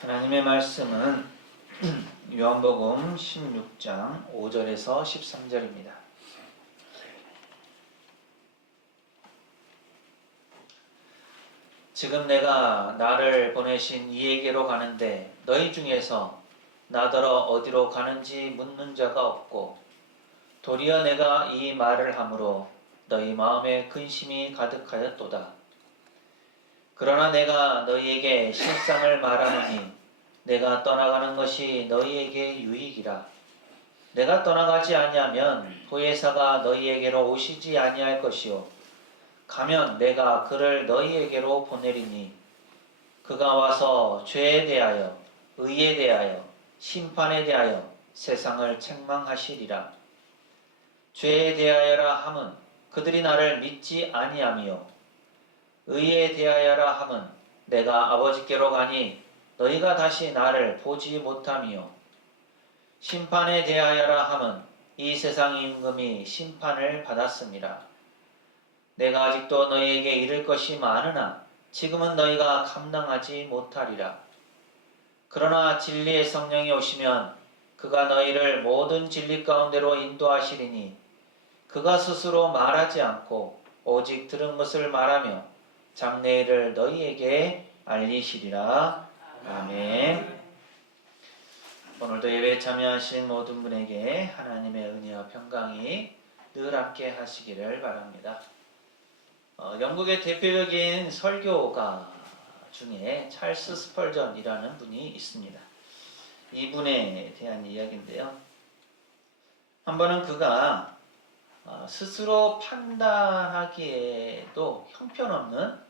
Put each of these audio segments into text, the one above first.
하나님의 말씀은 요한복음 16장 5절에서 13절입니다. 지금 내가 나를 보내신 이에게로 가는데 너희 중에서 나더러 어디로 가는지 묻는 자가 없고 도리어 내가 이 말을 함으로 너희 마음에 근심이 가득하였도다. 그러나 내가 너희에게 실상을 말하노니 내가 떠나가는 것이 너희에게 유익이라. 내가 떠나가지 아니하면 보혜사가 너희에게로 오시지 아니할 것이요 가면 내가 그를 너희에게로 보내리니 그가 와서 죄에 대하여 의에 대하여 심판에 대하여 세상을 책망하시리라. 죄에 대하여라 함은 그들이 나를 믿지 아니하며 의에 대하여라 함은 내가 아버지께로 가니 너희가 다시 나를 보지 못하며 심판에 대하여라 함은 이 세상 임금이 심판을 받았습니다. 내가 아직도 너희에게 이를 것이 많으나 지금은 너희가 감당하지 못하리라. 그러나 진리의 성령이 오시면 그가 너희를 모든 진리 가운데로 인도하시리니 그가 스스로 말하지 않고 오직 들은 것을 말하며 장래일을 너희에게 알리시리라. 아멘. 오늘도 예배에 참여하신 모든 분에게 하나님의 은혜와 평강이 늘 함께 하시기를 바랍니다. 영국의 대표적인 설교가 중에 찰스 스펄전이라는 분이 있습니다. 이분에 대한 이야기인데요. 한 번은 그가 스스로 판단하기에도 형편없는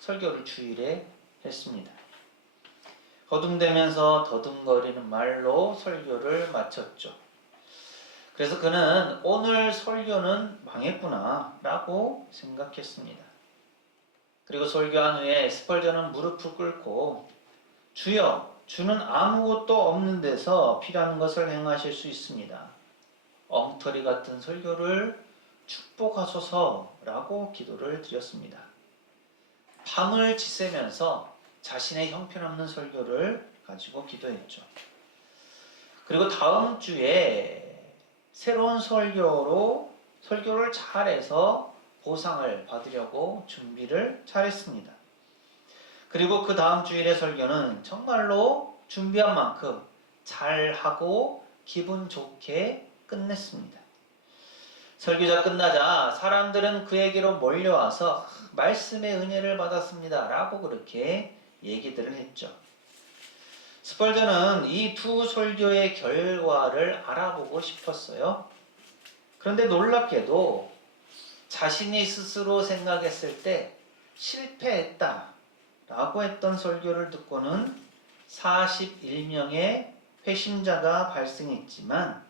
설교를 주일에 했습니다. 허둥대면서 더듬거리는 말로 설교를 마쳤죠. 그래서 그는 오늘 설교는 망했구나 라고 생각했습니다. 그리고 설교한 후에 스펄전은 무릎을 꿇고 주여, 주는 아무것도 없는 데서 필요한 것을 행하실 수 있습니다. 엉터리 같은 설교를 축복하소서라고 기도를 드렸습니다. 밤을 지새면서 자신의 형편없는 설교를 가지고 기도했죠. 그리고 다음 주에 새로운 설교를 잘해서 보상을 받으려고 준비를 잘했습니다. 그리고 그 다음 주일의 설교는 정말로 준비한 만큼 잘하고 기분 좋게 끝냈습니다. 설교가 끝나자 사람들은 그에게로 몰려와서 말씀의 은혜를 받았습니다 라고 그렇게 얘기들을 했죠. 스펄전은 이 두 설교의 결과를 알아보고 싶었어요. 그런데 놀랍게도 자신이 스스로 생각했을 때 실패했다 라고 했던 설교를 듣고는 41명의 회심자가 발생했지만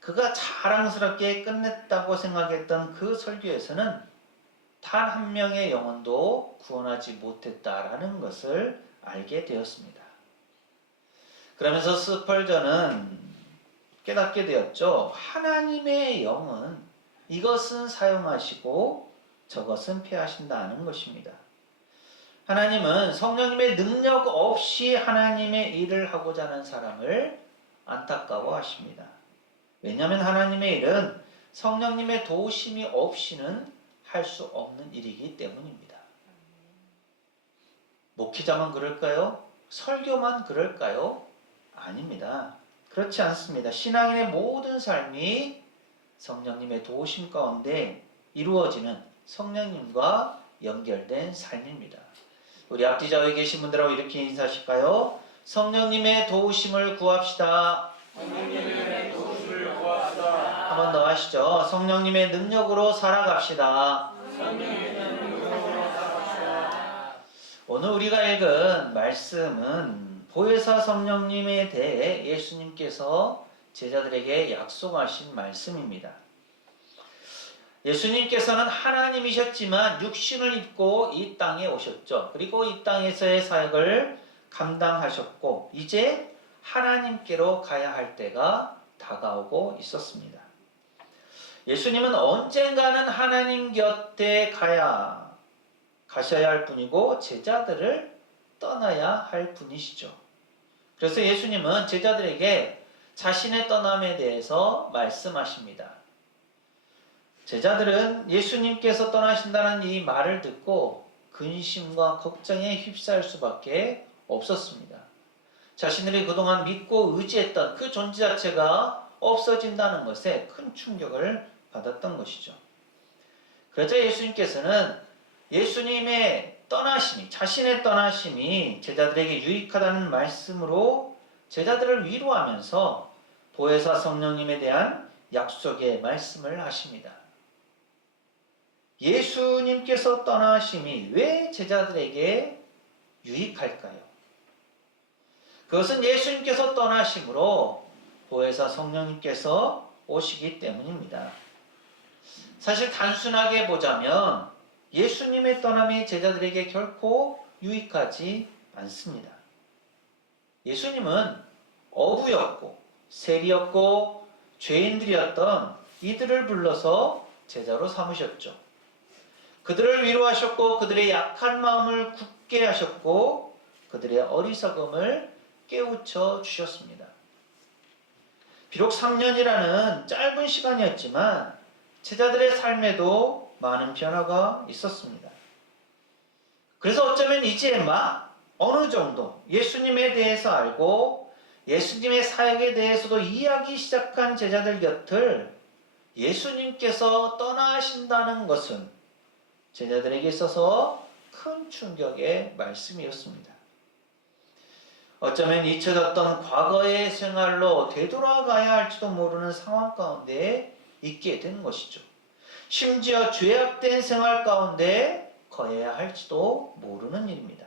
그가 자랑스럽게 끝냈다고 생각했던 그 설교에서는 단 한 명의 영혼도 구원하지 못했다라는 것을 알게 되었습니다. 그러면서 스펄전은 깨닫게 되었죠. 하나님의 영은 이것은 사용하시고 저것은 폐하신다는 것입니다. 하나님은 성령님의 능력 없이 하나님의 일을 하고자 하는 사람을 안타까워하십니다. 왜냐하면 하나님의 일은 성령님의 도우심이 없이는 할 수 없는 일이기 때문입니다. 목회자만 그럴까요? 설교만 그럴까요? 아닙니다. 그렇지 않습니다. 신앙인의 모든 삶이 성령님의 도우심 가운데 이루어지는 성령님과 연결된 삶입니다. 우리 앞뒤 좌우에 계신 분들하고 이렇게 인사하실까요? 성령님의 도우심을 구합시다. 성령님의 도우심을 구합시다. 한 번 더 하시죠. 성령님의 능력으로 살아갑시다. 성령님의 능력으로 살아갑시다. 오늘 우리가 읽은 말씀은 보혜사 성령님에 대해 예수님께서 제자들에게 약속하신 말씀입니다. 예수님께서는 하나님이셨지만 육신을 입고 이 땅에 오셨죠. 그리고 이 땅에서의 사역을 감당하셨고 이제 하나님께로 가야 할 때가 다가오고 있었습니다. 예수님은 언젠가는 하나님 곁에 가셔야 할 분이고 제자들을 떠나야 할 분이시죠. 그래서 예수님은 제자들에게 자신의 떠남에 대해서 말씀하십니다. 제자들은 예수님께서 떠나신다는 이 말을 듣고 근심과 걱정에 휩싸일 수밖에 없었습니다. 자신들이 그동안 믿고 의지했던 그 존재 자체가 없어진다는 것에 큰 충격을 받았던 것이죠. 그러자 예수님께서는 예수님의 떠나심이, 자신의 떠나심이 제자들에게 유익하다는 말씀으로 제자들을 위로하면서 보혜사 성령님에 대한 약속의 말씀을 하십니다. 예수님께서 떠나심이 왜 제자들에게 유익할까요? 그것은 예수님께서 떠나심으로 보혜사 성령님께서 오시기 때문입니다. 사실 단순하게 보자면 예수님의 떠남이 제자들에게 결코 유익하지 않습니다. 예수님은 어부였고 세리였고 죄인들이었던 이들을 불러서 제자로 삼으셨죠. 그들을 위로하셨고 그들의 약한 마음을 굳게 하셨고 그들의 어리석음을 깨우쳐 주셨습니다. 비록 3년이라는 짧은 시간이었지만 제자들의 삶에도 많은 변화가 있었습니다. 그래서 어쩌면 이제 막 어느 정도 예수님에 대해서 알고 예수님의 사역에 대해서도 이해하기 시작한 제자들 곁을 예수님께서 떠나신다는 것은 제자들에게 있어서 큰 충격의 말씀이었습니다. 어쩌면 잊혀졌던 과거의 생활로 되돌아가야 할지도 모르는 상황 가운데 있게 된 것이죠. 심지어 죄악된 생활 가운데 거해야 할지도 모르는 일입니다.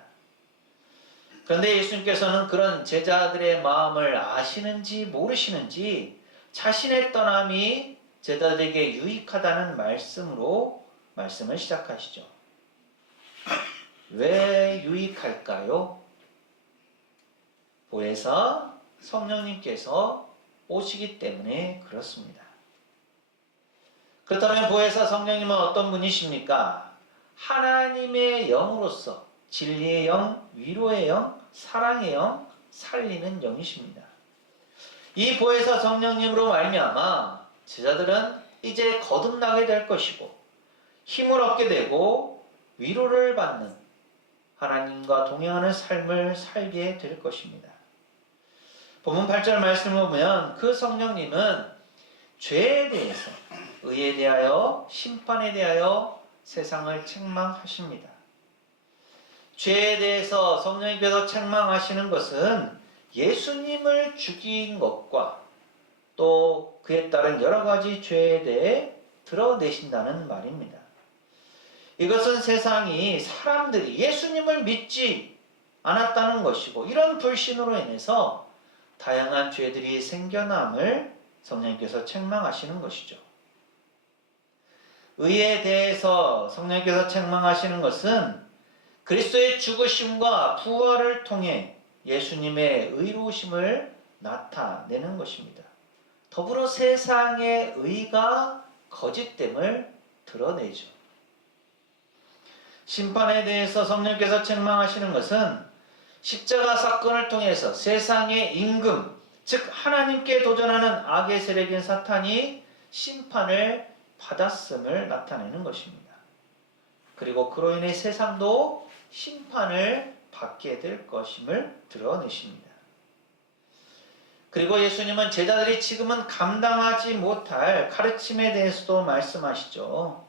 그런데 예수님께서는 그런 제자들의 마음을 아시는지 모르시는지 자신의 떠남이 제자들에게 유익하다는 말씀으로 말씀을 시작하시죠. 왜 유익할까요? 보혜사 성령님께서 오시기 때문에 그렇습니다. 그렇다면 보혜사 성령님은 어떤 분이십니까? 하나님의 영으로서 진리의 영, 위로의 영, 사랑의 영, 살리는 영이십니다. 이 보혜사 성령님으로 말미암아 제자들은 이제 거듭나게 될 것이고 힘을 얻게 되고 위로를 받는 하나님과 동행하는 삶을 살게 될 것입니다. 본문 8절 말씀을 보면 그 성령님은 죄에 대해서, 의에 대하여, 심판에 대하여 세상을 책망하십니다. 죄에 대해서 성령님께서 책망하시는 것은 예수님을 죽인 것과 또 그에 따른 여러 가지 죄에 대해 드러내신다는 말입니다. 이것은 세상이 사람들이 예수님을 믿지 않았다는 것이고 이런 불신으로 인해서 다양한 죄들이 생겨남을 성령님께서 책망하시는 것이죠. 의에 대해서 성령님께서 책망하시는 것은 그리스도의 죽으심과 부활을 통해 예수님의 의로우심을 나타내는 것입니다. 더불어 세상의 의가 거짓됨을 드러내죠. 심판에 대해서 성령께서 책망하시는 것은 십자가 사건을 통해서 세상의 임금, 즉 하나님께 도전하는 악의 세력인 사탄이 심판을 받았음을 나타내는 것입니다. 그리고 그로 인해 세상도 심판을 받게 될 것임을 드러내십니다. 그리고 예수님은 제자들이 지금은 감당하지 못할 가르침에 대해서도 말씀하시죠.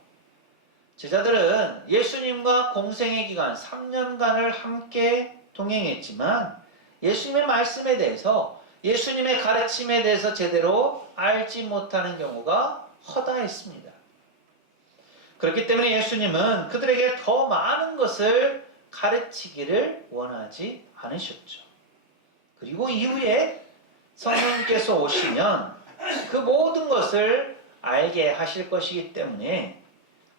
제자들은 예수님과 공생의 기간 3년간을 함께 동행했지만 예수님의 말씀에 대해서, 예수님의 가르침에 대해서 제대로 알지 못하는 경우가 허다했습니다. 그렇기 때문에 예수님은 그들에게 더 많은 것을 가르치기를 원하지 않으셨죠. 그리고 이후에 성령께서 오시면 그 모든 것을 알게 하실 것이기 때문에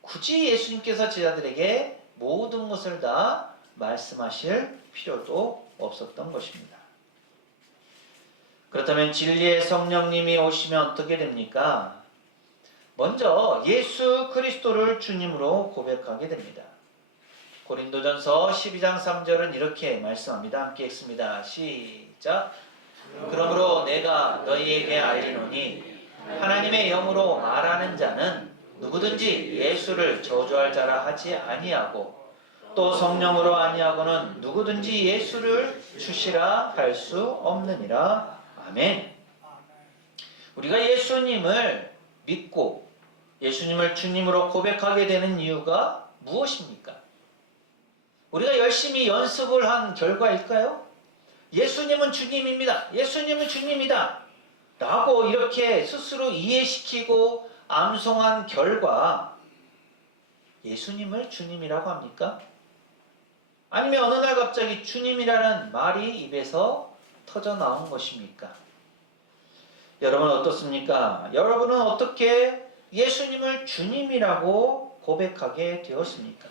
굳이 예수님께서 제자들에게 모든 것을 다 말씀하실 필요도 없었던 것입니다. 그렇다면 진리의 성령님이 오시면 어떻게 됩니까? 먼저 예수 그리스도를 주님으로 고백하게 됩니다. 고린도전서 12장 3절은 이렇게 말씀합니다. 함께 읽습니다. 시작. 그러므로 내가 너희에게 알리노니 하나님의 영으로 말하는 자는 누구든지 예수를 저주할 자라 하지 아니하고 또 성령으로 아니하고는 누구든지 예수를 주시라 할 수 없느니라. 아멘. 우리가 예수님을 믿고 예수님을 주님으로 고백하게 되는 이유가 무엇입니까? 우리가 열심히 연습을 한 결과일까요? 예수님은 주님입니다. 예수님은 주님이다. 라고 이렇게 스스로 이해시키고 암송한 결과 예수님을 주님이라고 합니까? 아니면 어느 날 갑자기 주님이라는 말이 입에서 터져 나온 것입니까? 여러분 어떻습니까? 여러분은 어떻게 예수님을 주님이라고 고백하게 되었습니까?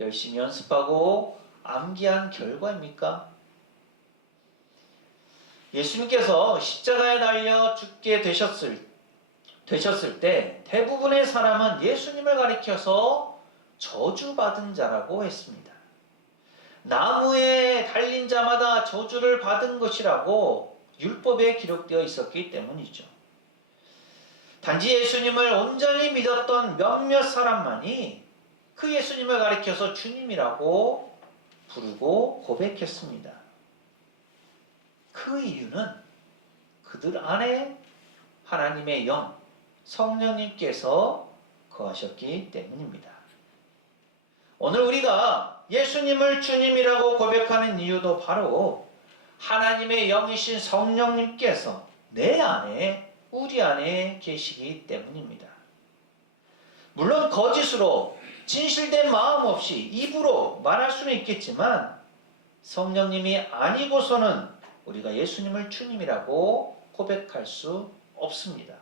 열심히 연습하고 암기한 결과입니까? 예수님께서 십자가에 달려 죽게 되셨을 때 대부분의 사람은 예수님을 가리켜서 저주받은 자라고 했습니다. 나무에 달린 자마다 저주를 받은 것이라고 율법에 기록되어 있었기 때문이죠. 단지 예수님을 온전히 믿었던 몇몇 사람만이 그 예수님을 가리켜서 주님이라고 부르고 고백했습니다. 그 이유는 그들 안에 하나님의 영, 성령님께서 거하셨기 때문입니다. 오늘 우리가 예수님을 주님이라고 고백하는 이유도 바로 하나님의 영이신 성령님께서 내 안에, 우리 안에 계시기 때문입니다. 물론 거짓으로 진실된 마음 없이 입으로 말할 수는 있겠지만 성령님이 아니고서는 우리가 예수님을 주님이라고 고백할 수 없습니다.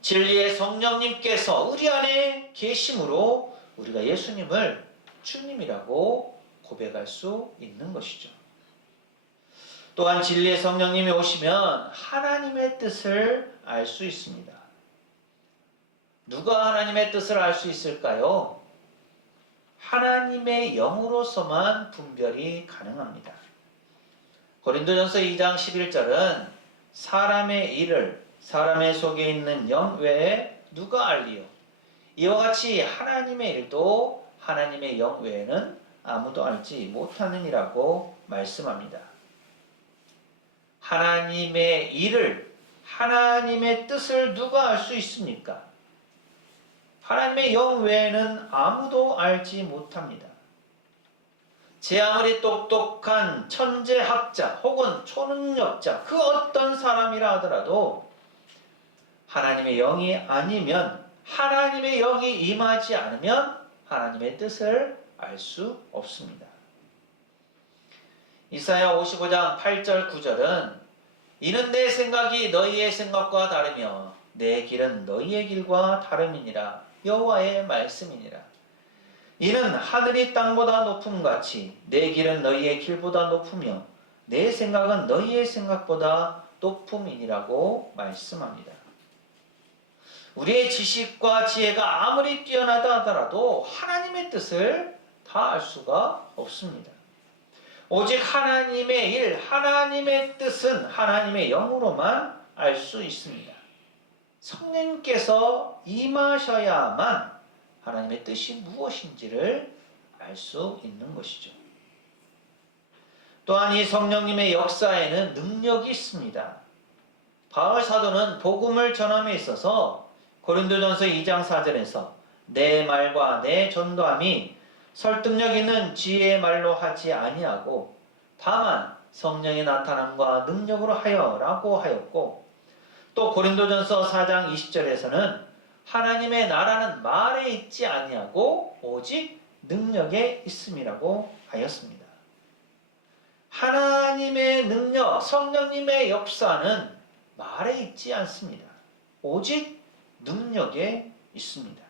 진리의 성령님께서 우리 안에 계심으로 우리가 예수님을 주님이라고 고백할 수 있는 것이죠. 또한 진리의 성령님이 오시면 하나님의 뜻을 알 수 있습니다. 누가 하나님의 뜻을 알 수 있을까요? 하나님의 영으로서만 분별이 가능합니다. 고린도전서 2장 11절은 사람의 일을 사람의 속에 있는 영 외에 누가 알리요? 이와 같이 하나님의 일도 하나님의 영 외에는 아무도 알지 못하느니라고 말씀합니다. 하나님의 일을, 하나님의 뜻을 누가 알 수 있습니까? 하나님의 영 외에는 아무도 알지 못합니다. 제 아무리 똑똑한 천재학자 혹은 초능력자 그 어떤 사람이라 하더라도 하나님의 영이 아니면, 하나님의 영이 임하지 않으면 하나님의 뜻을 알 수 없습니다. 이사야 55장 8절 9절은 이는 내 생각이 너희의 생각과 다르며 내 길은 너희의 길과 다름이니라. 여호와의 말씀이니라. 이는 하늘이 땅보다 높음같이 내 길은 너희의 길보다 높으며 내 생각은 너희의 생각보다 높음이니라고 말씀합니다. 우리의 지식과 지혜가 아무리 뛰어나다 하더라도 하나님의 뜻을 다 알 수가 없습니다. 오직 하나님의 일, 하나님의 뜻은 하나님의 영으로만 알 수 있습니다. 성령님께서 임하셔야만 하나님의 뜻이 무엇인지를 알 수 있는 것이죠. 또한 이 성령님의 역사에는 능력이 있습니다. 바울 사도는 복음을 전함에 있어서 고린도전서 2장 4절에서 내 말과 내 전도함이 설득력 있는 지혜의 말로 하지 아니하고 다만 성령의 나타남과 능력으로 하여라고 하였고, 또 고린도전서 4장 20절에서는 하나님의 나라는 말에 있지 아니하고 오직 능력에 있음이라고 하였습니다. 하나님의 능력, 성령님의 역사는 말에 있지 않습니다. 오직 능력에 있습니다.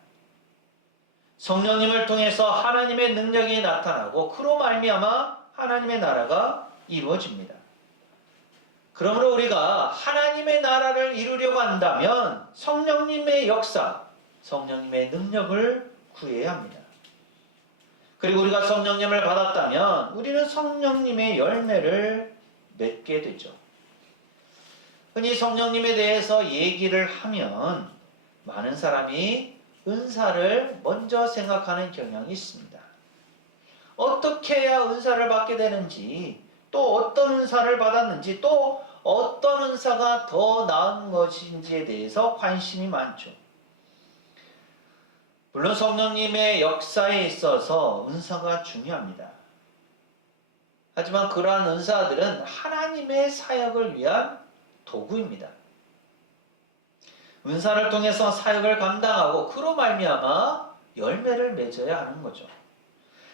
성령님을 통해서 하나님의 능력이 나타나고 그로 말미암아 하나님의 나라가 이루어집니다. 그러므로 우리가 하나님의 나라를 이루려고 한다면 성령님의 역사, 성령님의 능력을 구해야 합니다. 그리고 우리가 성령님을 받았다면 우리는 성령님의 열매를 맺게 되죠. 흔히 성령님에 대해서 얘기를 하면 많은 사람이 은사를 먼저 생각하는 경향이 있습니다. 어떻게 해야 은사를 받게 되는지, 또 어떤 은사를 받았는지, 또 어떤 은사가 더 나은 것인지에 대해서 관심이 많죠. 물론 성령님의 역사에 있어서 은사가 중요합니다. 하지만 그러한 은사들은 하나님의 사역을 위한 도구입니다. 은사를 통해서 사역을 감당하고 그로 말미암아 열매를 맺어야 하는 거죠.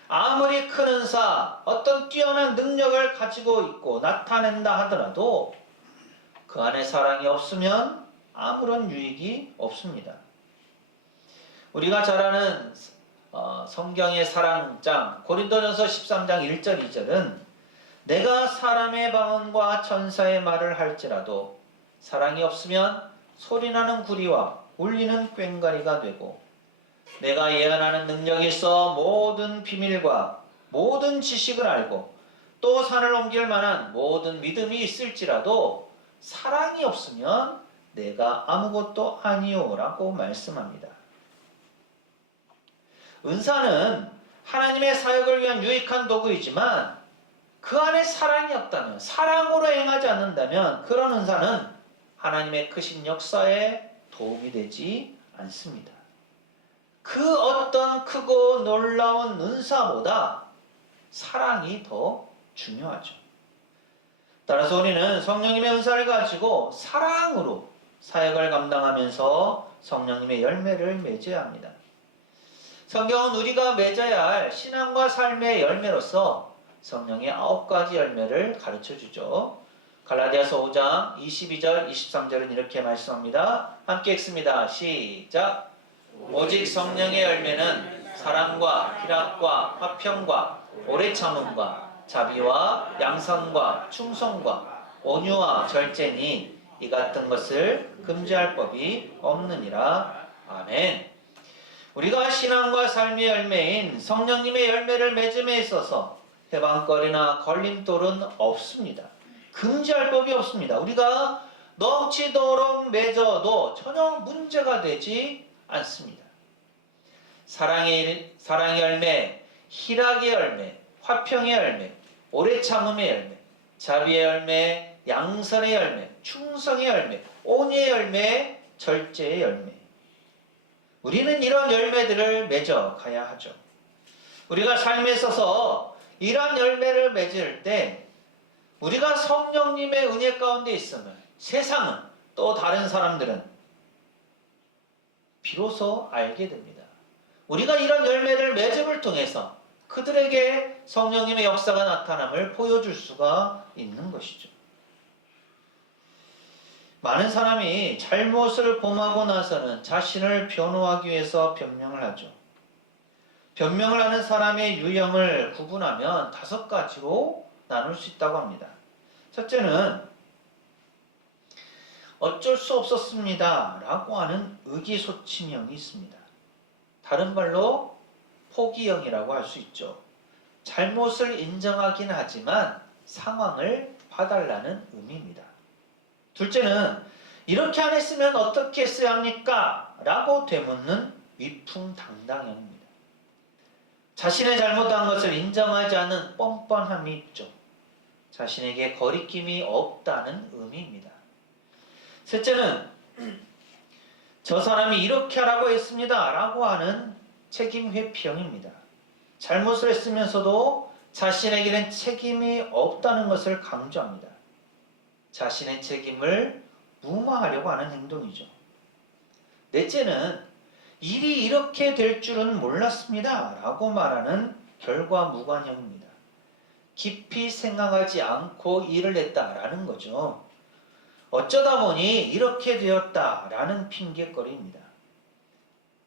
아무리 큰 은사, 어떤 뛰어난 능력을 가지고 있고 나타낸다 하더라도 그 안에 사랑이 없으면 아무런 유익이 없습니다. 우리가 잘 아는 성경의 사랑장 고린도전서 13장 1절 2절은 내가 사람의 방언과 천사의 말을 할지라도 사랑이 없으면 소리나는 구리와 울리는 꽹과리가 되고 내가 예언하는 능력이 있어 모든 비밀과 모든 지식을 알고 또 산을 옮길 만한 모든 믿음이 있을지라도 사랑이 없으면 내가 아무것도 아니오라고 말씀합니다. 은사는 하나님의 사역을 위한 유익한 도구이지만 그 안에 사랑이 없다면, 사랑으로 행하지 않는다면 그런 은사는 하나님의 크신 역사에 도움이 되지 않습니다. 그 어떤 크고 놀라운 은사보다 사랑이 더 중요하죠. 따라서 우리는 성령님의 은사를 가지고 사랑으로 사역을 감당하면서 성령님의 열매를 맺어야 합니다. 성경은 우리가 맺어야 할 신앙과 삶의 열매로서 성령의 9가지 열매를 가르쳐주죠. 갈라디아서 5장 22절 23절은 이렇게 말씀합니다. 함께 읽습니다. 시작. 오직 성령의 열매는 사랑과 희락과 화평과 오래 참음과 자비와 양선과 충성과 온유와 절제니 이 같은 것을 금지할 법이 없느니라. 아멘. 우리가 신앙과 삶의 열매인 성령님의 열매를 맺음에 있어서 해방거리나 걸림돌은 없습니다. 금지할 법이 없습니다. 우리가 넘치도록 맺어도 전혀 문제가 되지 않습니다. 사랑의 열매, 희락의 열매, 화평의 열매, 오래 참음의 열매, 자비의 열매, 양선의 열매, 충성의 열매, 온유의 열매, 절제의 열매. 우리는 이런 열매들을 맺어 가야 하죠. 우리가 삶에 있어서 이러한 열매를 맺을 때 우리가 성령님의 은혜 가운데 있으면 세상은 또 다른 사람들은 비로소 알게 됩니다. 우리가 이런 열매를 맺음을 통해서 그들에게 성령님의 역사가 나타남을 보여줄 수가 있는 것이죠. 많은 사람이 잘못을 범하고 나서는 자신을 변호하기 위해서 변명을 하죠. 변명을 하는 사람의 유형을 구분하면 5가지로 나눌 수 있다고 합니다. 첫째는 어쩔 수 없었습니다 라고 하는 의기소침형이 있습니다. 다른 말로 포기형이라고 할 수 있죠. 잘못을 인정하긴 하지만 상황을 봐달라는 의미입니다. 둘째는 이렇게 안 했으면 어떻게 했어야 합니까? 라고 되묻는 위풍당당형입니다. 자신의 잘못한 것을 인정하지 않는 뻔뻔함이 있죠. 자신에게 거리낌이 없다는 의미입니다. 셋째는 저 사람이 이렇게 하라고 했습니다 라고 하는 책임 회피형입니다. 잘못을 했으면서도 자신에게는 책임이 없다는 것을 강조합니다. 자신의 책임을 무마하려고 하는 행동이죠. 넷째는 일이 이렇게 될 줄은 몰랐습니다 라고 말하는 결과무관형입니다. 깊이 생각하지 않고 일을 했다라는 거죠. 어쩌다 보니 이렇게 되었다라는 핑계거리입니다.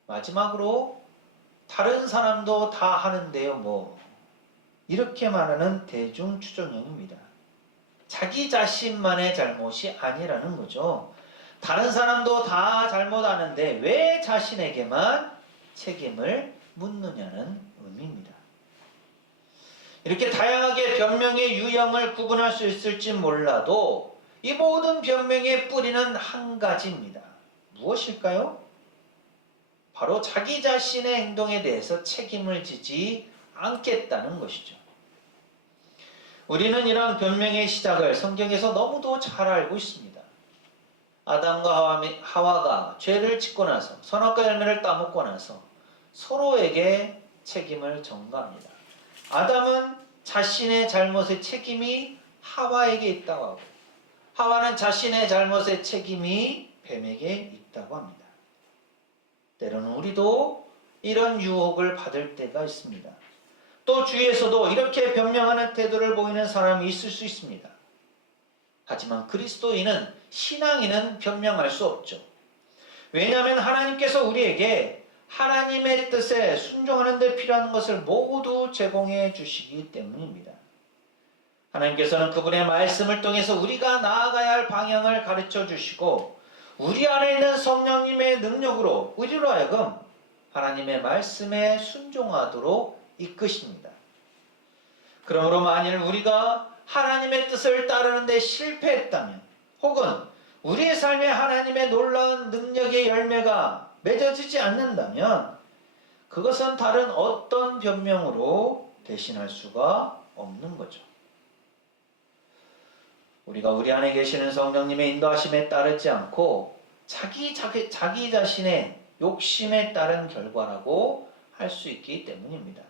마지막으로 다른 사람도 다 하는데요 뭐 이렇게 말하는 대중추종형입니다. 자기 자신만의 잘못이 아니라는 거죠. 다른 사람도 다 잘못하는데 왜 자신에게만 책임을 묻느냐는 의미입니다. 이렇게 다양하게 변명의 유형을 구분할 수 있을지 몰라도 이 모든 변명의 뿌리는 한 가지입니다. 무엇일까요? 바로 자기 자신의 행동에 대해서 책임을 지지 않겠다는 것이죠. 우리는 이런 변명의 시작을 성경에서 너무도 잘 알고 있습니다. 아담과 하와가 죄를 짓고 나서 선악과 열매를 따먹고 나서 서로에게 책임을 전가합니다. 아담은 자신의 잘못의 책임이 하와에게 있다고 하고 하와는 자신의 잘못의 책임이 뱀에게 있다고 합니다. 때로는 우리도 이런 유혹을 받을 때가 있습니다. 또 주위에서도 이렇게 변명하는 태도를 보이는 사람이 있을 수 있습니다. 하지만 그리스도인은, 신앙인은 변명할 수 없죠. 왜냐하면 하나님께서 우리에게 하나님의 뜻에 순종하는 데 필요한 것을 모두 제공해 주시기 때문입니다. 하나님께서는 그분의 말씀을 통해서 우리가 나아가야 할 방향을 가르쳐 주시고 우리 안에 있는 성령님의 능력으로 우리로 하여금 하나님의 말씀에 순종하도록 이끄십니다. 그러므로 만일 우리가 하나님의 뜻을 따르는 데 실패했다면 혹은 우리의 삶에 하나님의 놀라운 능력의 열매가 맺어지지 않는다면 그것은 다른 어떤 변명으로 대신할 수가 없는 거죠. 우리가 우리 안에 계시는 성령님의 인도하심에 따르지 않고 자기 자신의 욕심에 따른 결과라고 할 수 있기 때문입니다.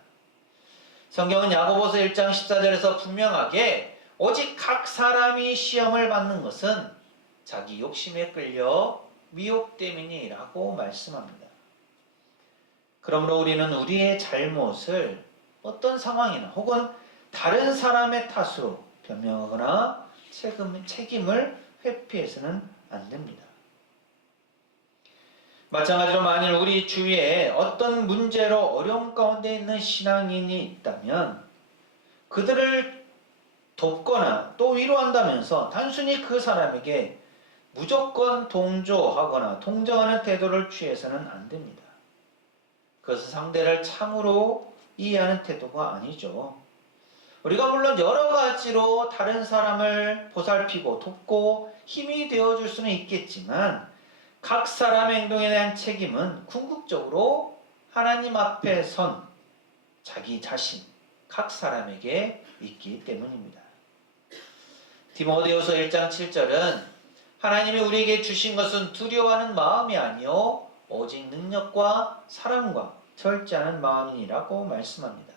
성경은 야고보서 1장 14절에서 분명하게 오직 각 사람이 시험을 받는 것은 자기 욕심에 끌려 미혹됨이니라고 말씀합니다. 그러므로 우리는 우리의 잘못을 어떤 상황이나 혹은 다른 사람의 탓으로 변명하거나 책임을 회피해서는 안 됩니다. 마찬가지로 만일 우리 주위에 어떤 문제로 어려움 가운데 있는 신앙인이 있다면 그들을 돕거나 또 위로한다면서 단순히 그 사람에게 무조건 동조하거나 동정하는 태도를 취해서는 안 됩니다. 그것은 상대를 참으로 이해하는 태도가 아니죠. 우리가 물론 여러 가지로 다른 사람을 보살피고 돕고 힘이 되어줄 수는 있겠지만 각 사람의 행동에 대한 책임은 궁극적으로 하나님 앞에 선 자기 자신, 각 사람에게 있기 때문입니다. 디모데후서 1장 7절은 하나님이 우리에게 주신 것은 두려워하는 마음이 아니요 오직 능력과 사랑과 절제하는 마음이라고 말씀합니다.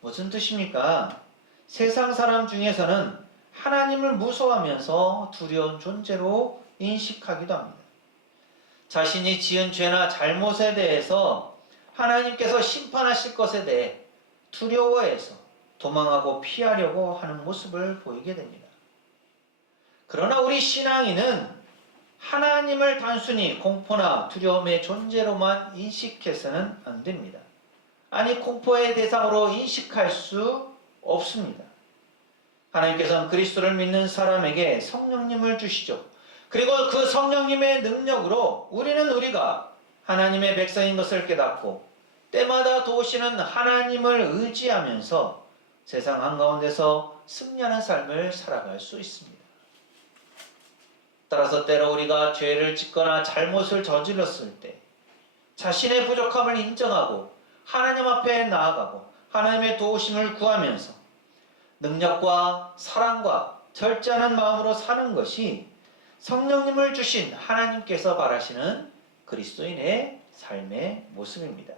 무슨 뜻입니까? 세상 사람 중에서는 하나님을 무서워하면서 두려운 존재로 인식하기도 합니다. 자신이 지은 죄나 잘못에 대해서 하나님께서 심판하실 것에 대해 두려워해서 도망하고 피하려고 하는 모습을 보이게 됩니다. 그러나 우리 신앙인은 하나님을 단순히 공포나 두려움의 존재로만 인식해서는 안 됩니다. 아니, 공포의 대상으로 인식할 수 없습니다. 하나님께서는 그리스도를 믿는 사람에게 성령님을 주시죠. 그리고 그 성령님의 능력으로 우리가 하나님의 백성인 것을 깨닫고 때마다 도우시는 하나님을 의지하면서 세상 한가운데서 승리하는 삶을 살아갈 수 있습니다. 따라서 때로 우리가 죄를 짓거나 잘못을 저질렀을 때 자신의 부족함을 인정하고 하나님 앞에 나아가고 하나님의 도우심을 구하면서 능력과 사랑과 절제하는 마음으로 사는 것이 성령님을 주신 하나님께서 바라시는 그리스도인의 삶의 모습입니다.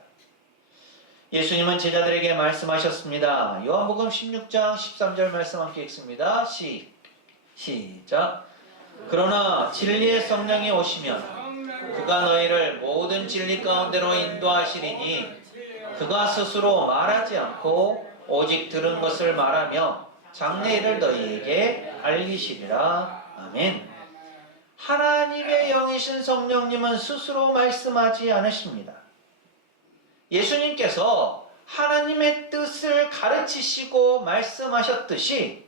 예수님은 제자들에게 말씀하셨습니다. 요한복음 16장 13절 말씀 함께 읽습니다. 시작. 그러나 진리의 성령이 오시면 그가 너희를 모든 진리 가운데로 인도하시리니 그가 스스로 말하지 않고 오직 들은 것을 말하며 장래일을 너희에게 알리시리라. 아멘. 하나님의 영이신 성령님은 스스로 말씀하지 않으십니다. 예수님께서 하나님의 뜻을 가르치시고 말씀하셨듯이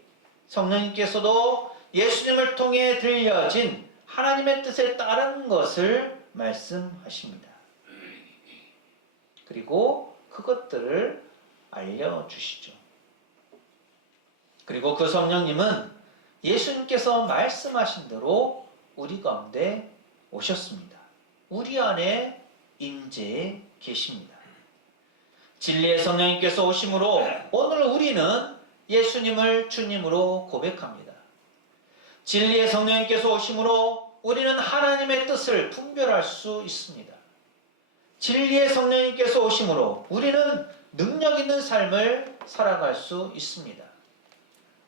성령님께서도 예수님을 통해 들려진 하나님의 뜻에 따른 것을 말씀하십니다. 그리고 그것들을 알려주시죠. 그리고 그 성령님은 예수님께서 말씀하신 대로 우리 가운데 오셨습니다. 우리 안에 임재해 계십니다. 진리의 성령님께서 오심으로 오늘 우리는 예수님을 주님으로 고백합니다. 진리의 성령님께서 오심으로 우리는 하나님의 뜻을 분별할 수 있습니다. 진리의 성령님께서 오심으로 우리는 능력 있는 삶을 살아갈 수 있습니다.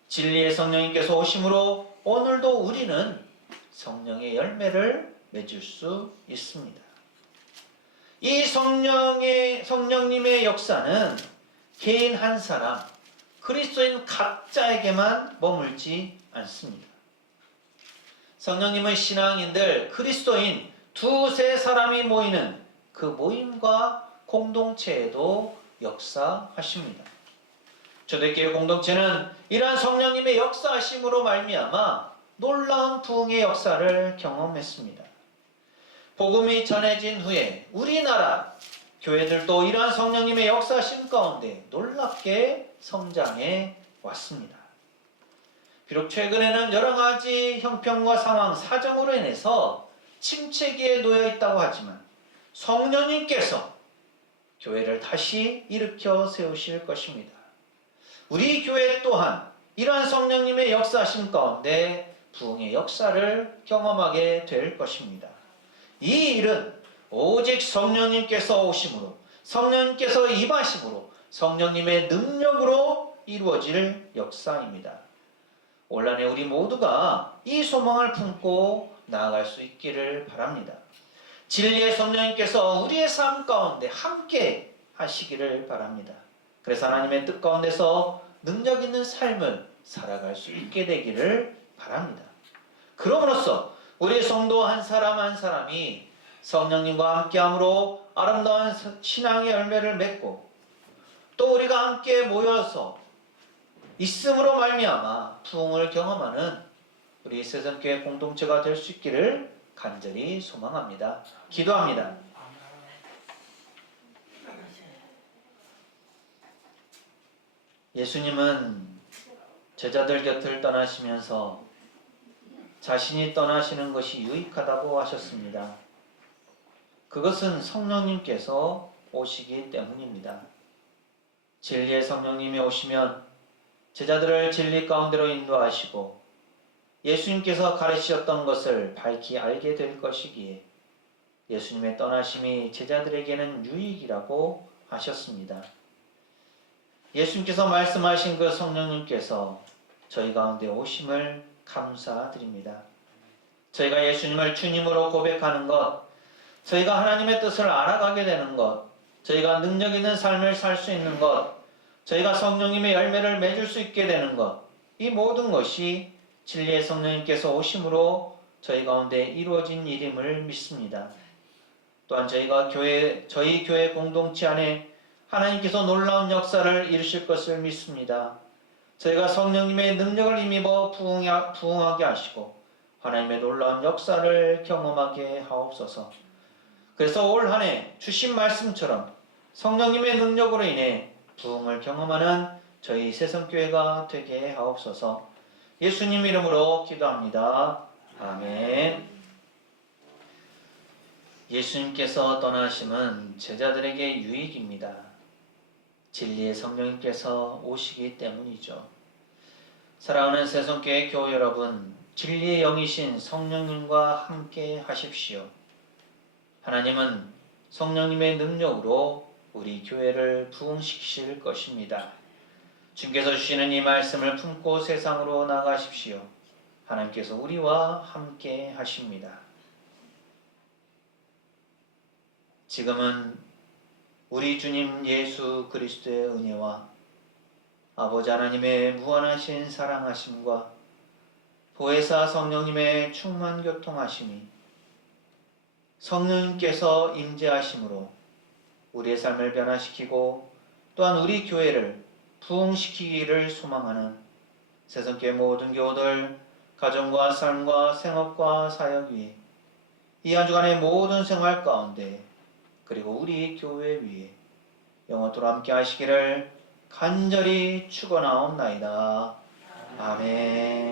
진리의 성령님께서 오심으로 오늘도 우리는 성령의 열매를 맺을 수 있습니다. 이 성령님의 역사는 개인 한 사람, 그리스도인 각자에게만 머물지 않습니다. 성령님은 신앙인들, 그리스도인 두세 사람이 모이는 그 모임과 공동체에도 역사하십니다. 초대교회 공동체는 이러한 성령님의 역사하심으로 말미암아 놀라운 부흥의 역사를 경험했습니다. 복음이 전해진 후에 우리나라 교회들도 이러한 성령님의 역사하심 가운데 놀랍게 성장해 왔습니다. 비록 최근에는 여러 가지 형편과 상황, 사정으로 인해서 침체기에 놓여 있다고 하지만 성령님께서 교회를 다시 일으켜 세우실 것입니다. 우리 교회 또한 이러한 성령님의 역사하심 가운데 부흥의 역사를 경험하게 될 것입니다. 이 일은 오직 성령님께서 오심으로, 성령님께서 임하심으로, 성령님의 능력으로 이루어질 역사입니다. 올 한해 우리 모두가 이 소망을 품고 나아갈 수 있기를 바랍니다. 진리의 성령님께서 우리의 삶 가운데 함께 하시기를 바랍니다. 그래서 하나님의 뜻 가운데서 능력 있는 삶을 살아갈 수 있게 되기를 바랍니다. 그럼으로써 우리 성도 한 사람 한 사람이 성령님과 함께함으로 아름다운 신앙의 열매를 맺고 또 우리가 함께 모여서 있음으로 말미암아 부흥을 경험하는 우리 세상교회 공동체가 될 수 있기를 간절히 소망합니다. 기도합니다. 예수님은 제자들 곁을 떠나시면서 자신이 떠나시는 것이 유익하다고 하셨습니다. 그것은 성령님께서 오시기 때문입니다. 진리의 성령님이 오시면 제자들을 진리 가운데로 인도하시고 예수님께서 가르치셨던 것을 밝히 알게 될 것이기에 예수님의 떠나심이 제자들에게는 유익이라고 하셨습니다. 예수님께서 말씀하신 그 성령님께서 저희 가운데 오심을 감사드립니다. 저희가 예수님을 주님으로 고백하는 것, 저희가 하나님의 뜻을 알아가게 되는 것, 저희가 능력 있는 삶을 살 수 있는 것, 저희가 성령님의 열매를 맺을 수 있게 되는 것, 이 모든 것이 진리의 성령님께서 오심으로 저희 가운데 이루어진 일임을 믿습니다. 또한 저희 교회 공동체 안에 하나님께서 놀라운 역사를 이루실 것을 믿습니다. 저희가 성령님의 능력을 힘입어 부흥하게 하시고 하나님의 놀라운 역사를 경험하게 하옵소서. 그래서 올 한 해 주신 말씀처럼 성령님의 능력으로 인해 부흥을 경험하는 저희 새성교회가 되게 하옵소서. 예수님 이름으로 기도합니다. 아멘. 예수님께서 떠나심은 제자들에게 유익입니다. 진리의 성령님께서 오시기 때문이죠. 사랑하는 새성교회 교우 여러분, 진리의 영이신 성령님과 함께 하십시오. 하나님은 성령님의 능력으로 우리 교회를 부흥시키실 것입니다. 주님께서 주시는 이 말씀을 품고 세상으로 나가십시오. 하나님께서 우리와 함께 하십니다. 지금은 우리 주님 예수 그리스도의 은혜와 아버지 하나님의 무한하신 사랑하심과 보혜사 성령님의 충만 교통하심이 성령님께서 임재하심으로 우리의 삶을 변화시키고 또한 우리 교회를 부흥시키기를 소망하는 새성교회 모든 교우들, 가정과 삶과 생업과 사역 위에 이 한 주간의 모든 생활 가운데 그리고 우리 교회 위에 영원토록 함께 하시기를 간절히 축원하옵나이다. 아멘.